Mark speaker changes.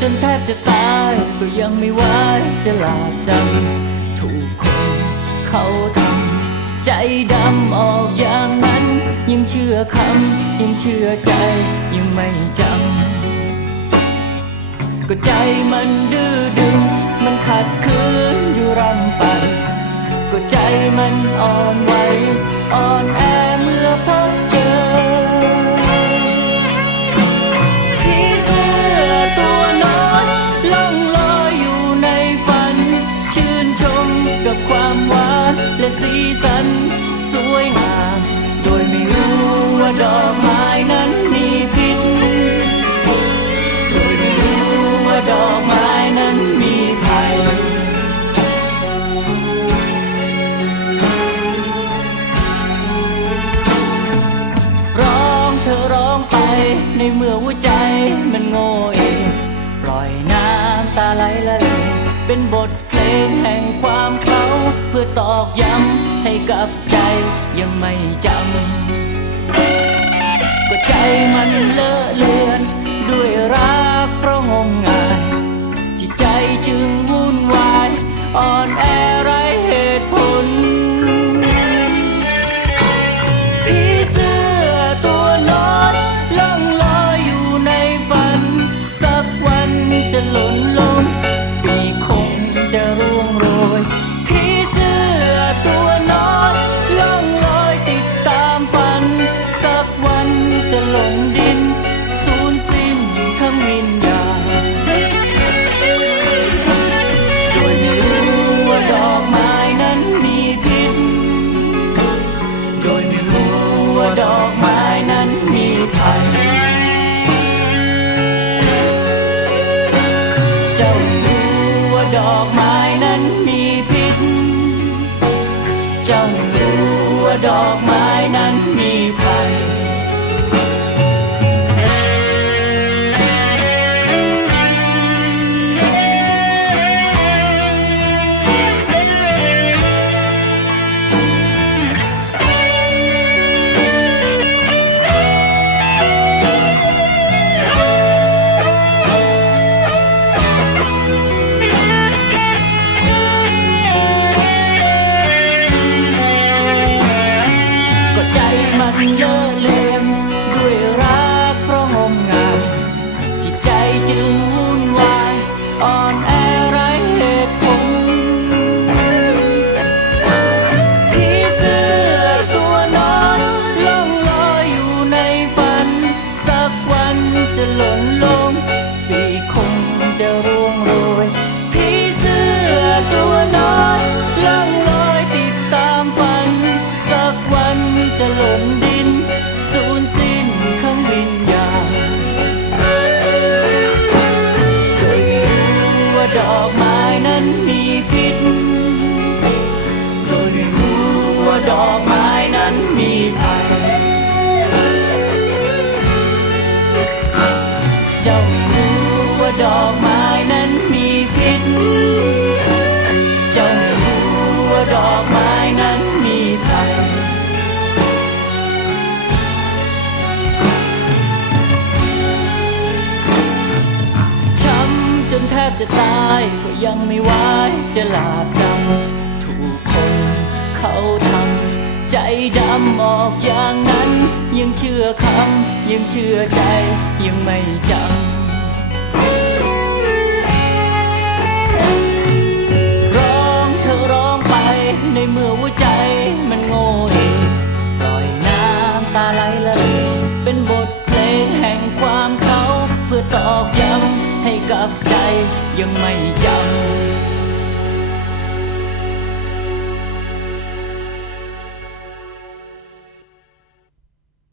Speaker 1: จนแทบจะตาย ก็ยังไม่ไหวจะหลาบจำถูกคนเขาทำใจดำออกอย่างนั้น ยังเชื่อคำยังเชื่อใจ ยังไม่จำก็ใจมันดื้อดึง มันขัดขืนอยู่รำปันก็ใจมันอ่อน the season. อกย้ำให้กับใจยังไม่จำ ก็ใจมันเลอะเลือน ด้วยรักเพราะงมงาย จิตใจจึงวุ่นวายอ่อนแอไรเหตุผลผีเสื้อตัวน้ล่องลอยอยู่ในฝัน สักวันจะหล่น ดอกไม้นั้นมีพ your จะตายก็ยังไม่ไหวจะหลาบจำถูกคนเขาทำใจดำออกอย่างนั้น ยังเชื่อคำยังเชื่อใจยังไม่จำ ยังไม่จำ